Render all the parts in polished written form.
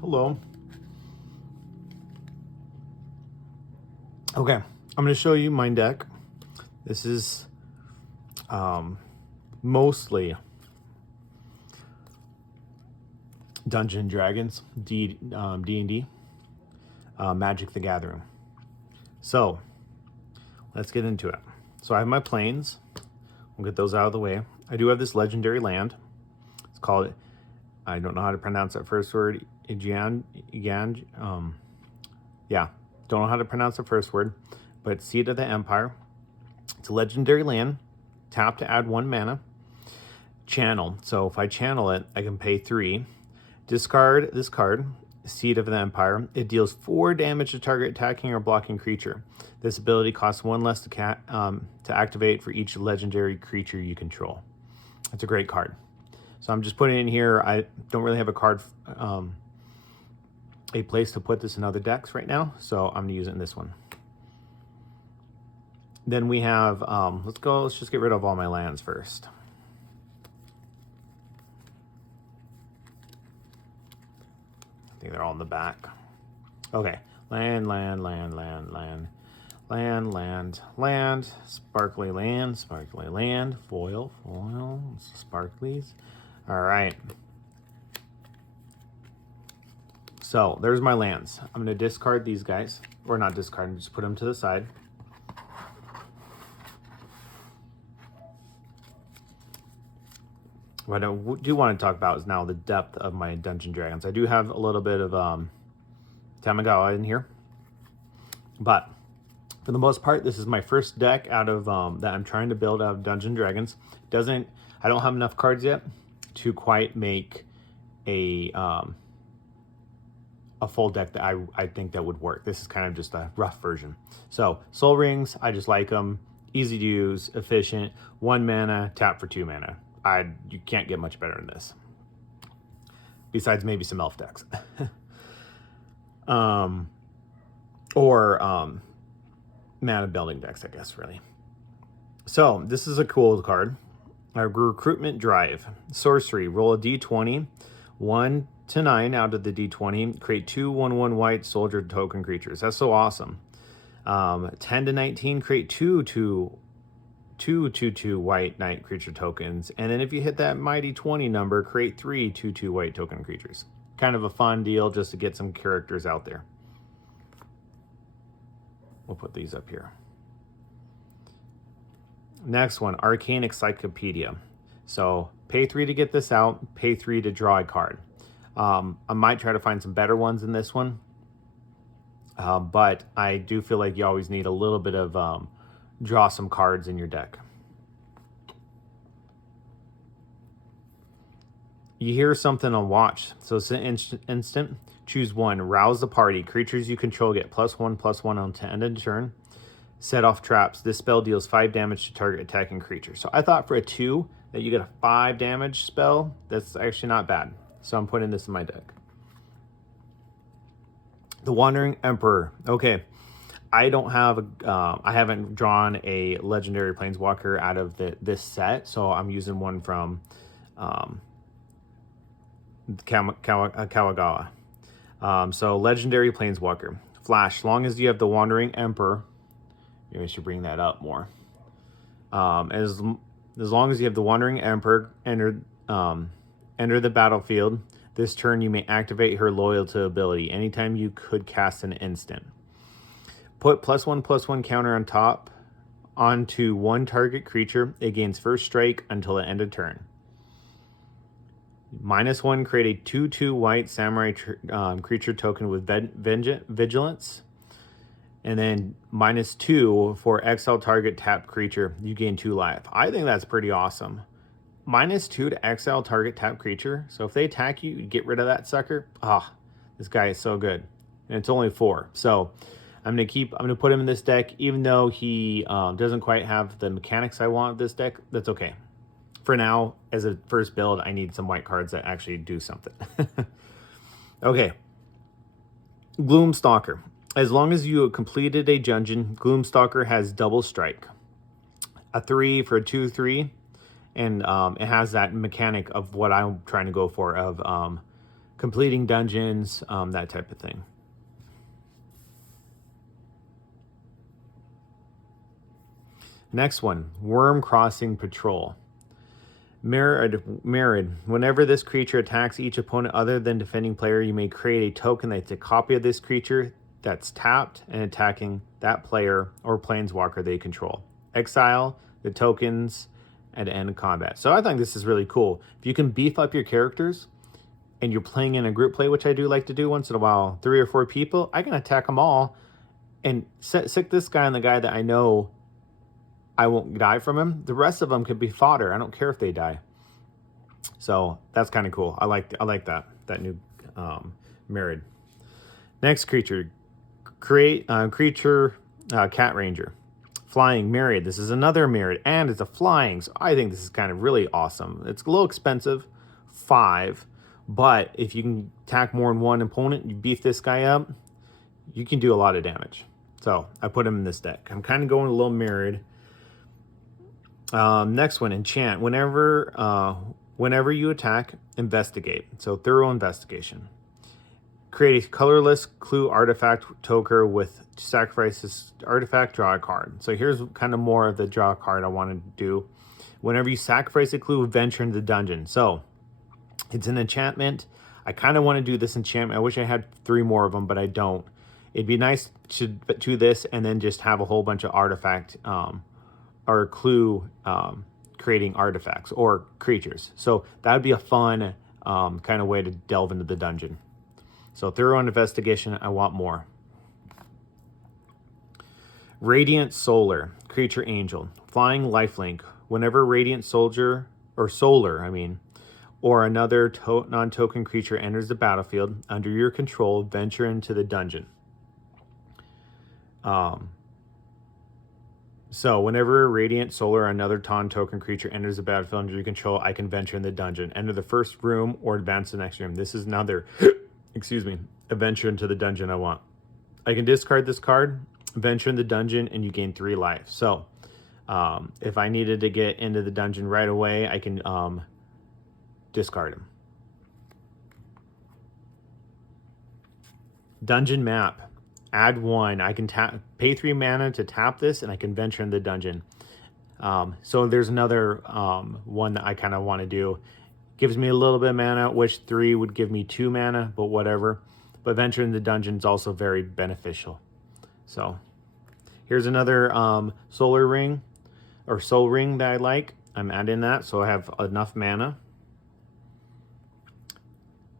Hello. Okay, I'm going to show you my deck. This is mostly Dungeons and Dragons, D&D, Magic the Gathering. So let's get into it. So I have my planes. We'll get those out of the way. I do have this legendary land. It's called, I don't know how to pronounce that first word, yeah, don't know how to pronounce the first word, but Seat of the Empire. It's a legendary land. Tap to add 1 mana. Channel. So if I channel it, I can pay 3. Discard this card, Seat of the Empire. It deals 4 damage to target attacking or blocking creature. This ability costs 1 less to activate for each legendary creature you control. It's a great card. So I'm just putting it in here. I don't really have a card, a place to put this in other decks right now, so I'm going to use it in this one. Then we have, let's just get rid of all my lands first. I think they're all in the back. Okay, land, sparkly land, foil, sparklies. All right. So there's my lands. I'm gonna discard these guys, or not discard them, just put them to the side. What I do want to talk about is now the depth of my Dungeon Dragons. I do have a little bit of Tamagawa in here, but for the most part, this is my first deck out of that I'm trying to build out of Dungeon Dragons. I don't have enough cards yet to quite make a full deck that I think that would work. This is kind of just a rough version. So Soul Rings, I just like them. Easy to use, efficient, 1 mana, tap for 2 mana. You can't get much better than this. Besides maybe some elf decks. or mana building decks, I guess, really. So this is a cool card. Our Recruitment Drive. Sorcery, roll a d20, 1 to 9 out of the d20, create 2 1/1 white soldier token creatures. That's so awesome. 10 to 19, create 2 white knight creature tokens, and then if you hit that mighty 20 number, create 3 2/2 white token creatures. Kind of a fun deal just to get some characters out there. We'll put these up here. Next one, Arcane Encyclopedia. So pay 3 to get this out, pay 3 to draw a card. I might try to find some better ones in this one, but I do feel like you always need a little bit of draw some cards in your deck. You hear something on watch. So it's an instant. Choose 1. Rouse the party. Creatures you control get +1/+1 on end of turn. Set off traps. This spell deals 5 damage to target attacking creature. So I thought for a 2 that you get a 5 damage spell. That's actually not bad. So I'm putting this in my deck. The Wandering Emperor. Okay. I don't have I haven't drawn a legendary planeswalker out of this set, so I'm using one from Kawagawa. So legendary planeswalker. Flash. As long as you have the Wandering Emperor, maybe I should bring that up more. As long as you have the Wandering Emperor enter the battlefield. This turn you may activate her loyalty ability. Anytime you could cast an instant. Put +1/+1 counter on top onto 1 target creature. It gains first strike until the end of turn. -1, create a 2/2 white samurai creature token with vigilance. And then -2 for exile target tapped creature. You gain 2 life. I think that's pretty awesome. -2 to exile target tapped creature. So if they attack you, you get rid of that sucker. This guy is so good. And it's only 4. So I'm gonna put him in this deck, even though he doesn't quite have the mechanics I want of this deck. That's okay. For now, as a first build, I need some white cards that actually do something. Okay. Gloomstalker. As long as you have completed a dungeon, Gloomstalker has double strike. A 3 for a 2/3, and it has that mechanic of what I'm trying to go for of completing dungeons, that type of thing. Next one, Worm Crossing Patrol. Mirrored. Whenever this creature attacks each opponent other than defending player, you may create a token that's a copy of this creature that's tapped and attacking that player or planeswalker they control. Exile the tokens at end of combat. So I think this is really cool. If you can beef up your characters and you're playing in a group play, which I do like to do once in a while, 3 or 4 people, I can attack them all and sick this guy on the guy that I know I won't die from him. The rest of them could be fodder. I don't care if they die. So that's kind of cool. I like that new mirrored. Next creature, create creature cat ranger, flying mirrored. This is another mirrored, and it's a flying. So I think this is kind of really awesome. It's a little expensive, 5, but if you can attack more than one opponent, you beef this guy up, you can do a lot of damage. So I put him in this deck. I'm kind of going a little mirrored. Next one, enchant. Whenever you attack, investigate. So thorough investigation. Create a colorless clue artifact token with sacrifices artifact, draw a card. So here's kind of more of the draw card I wanted to do. Whenever you sacrifice a clue, venture into the dungeon. So it's an enchantment. I kind of want to do this enchantment. I wish I had 3 more of them, but I don't. It'd be nice to do this and then just have a whole bunch of artifact or clue creating artifacts or creatures. So that would be a fun kind of way to delve into the dungeon. So thorough investigation, I want more. Radiant Solar, creature angel, flying lifelink. Whenever Radiant Soldier, or Solar, or another non-token creature enters the battlefield under your control, venture into the dungeon. So whenever Radiant Solar or another non-token creature enters the battlefield under your control, I can venture in the dungeon. Enter the first room or advance to the next room. This is another, venture into the dungeon I want. I can discard this card, venture in the dungeon, and you gain 3 life. So if I needed to get into the dungeon right away, I can discard him. Dungeon Map. Add 1. I can pay 3 mana to tap this, and I can venture in the dungeon. So there's another one that I kind of want to do. Gives me a little bit of mana, which 3 would give me 2 mana, but whatever. But venture in the dungeon is also very beneficial. So here's another solar ring or soul ring that I like. I'm adding that so I have enough mana.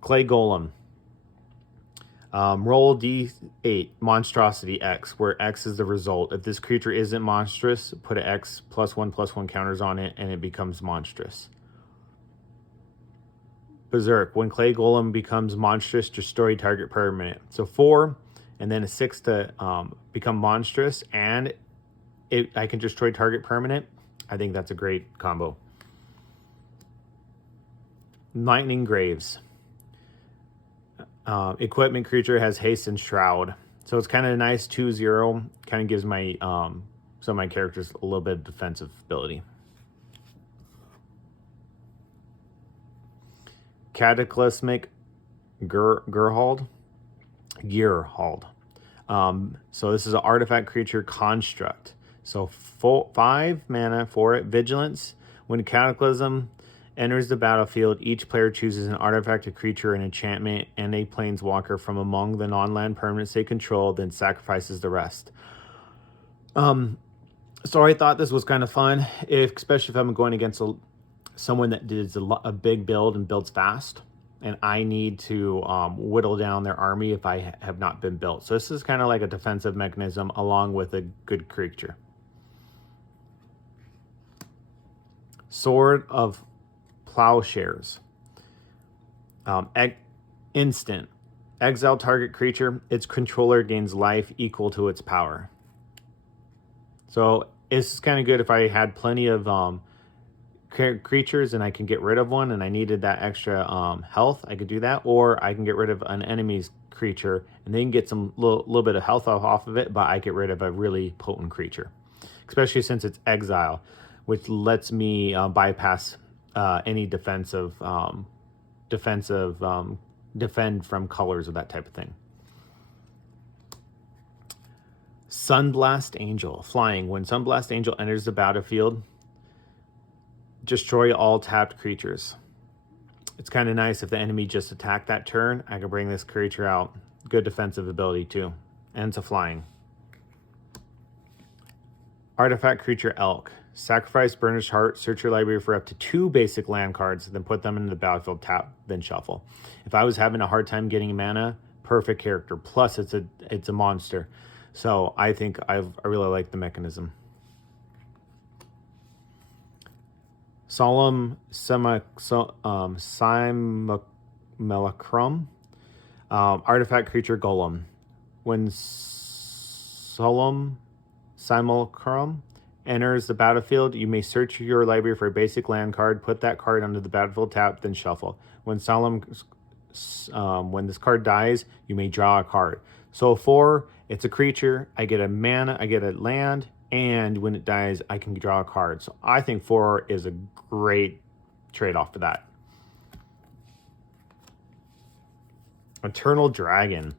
Clay Golem. Roll D8, monstrosity X, where X is the result. If this creature isn't monstrous, put an X +1/+1 counters on it, and it becomes monstrous. Berserk. When Clay Golem becomes monstrous, destroy target permanent. So 4, and then a 6 to become monstrous, and I can destroy target permanent. I think that's a great combo. Lightning Graves. Equipment creature has haste and shroud. So it's kind of a nice 2/0. Kind of gives my some of my characters a little bit of defensive ability. Cataclysmic Gearhold. So this is an artifact creature construct. So 5 mana for it. Vigilance. When Cataclysm enters the battlefield, each player chooses an artifact, a creature, an enchantment, and a planeswalker from among the non-land permanents they control, then sacrifices the rest. So I thought this was kind of fun, especially if I'm going against someone that does a big build and builds fast, and I need to whittle down their army if I have not been built. So this is kind of like a defensive mechanism along with a good creature. Sword of Plowshares. Instant. Exile target creature. Its controller gains life equal to its power. So it's kind of good if I had plenty of creatures and I can get rid of one and I needed that extra health, I could do that. Or I can get rid of an enemy's creature and then get some little bit of health off of it, but I get rid of a really potent creature. Especially since it's exile, which lets me bypass any defensive defend from colors or that type of thing. Sunblast Angel. Flying. When Sunblast Angel enters the battlefield, destroy all tapped creatures. It's kind of nice if the enemy just attacked that turn, I can bring this creature out. Good defensive ability too. And it's a flying. Artifact Creature Elk. Sacrifice Burnished Heart, search your library for up to 2 basic land cards, then put them into the battlefield, tap, then shuffle. If I was having a hard time getting mana, perfect character. Plus, it's a monster. So I think I really like the mechanism. Solemn Simulacrum. Artifact Creature Golem. When Solemn Simulacrum enters the battlefield, you may search your library for a basic land card, put that card under the battlefield, tap, then shuffle. When this card dies, you may draw a card. So 4, it's a creature, I get a mana, I get a land, and when it dies, I can draw a card. So I think 4 is a great trade-off for that. Eternal Dragon.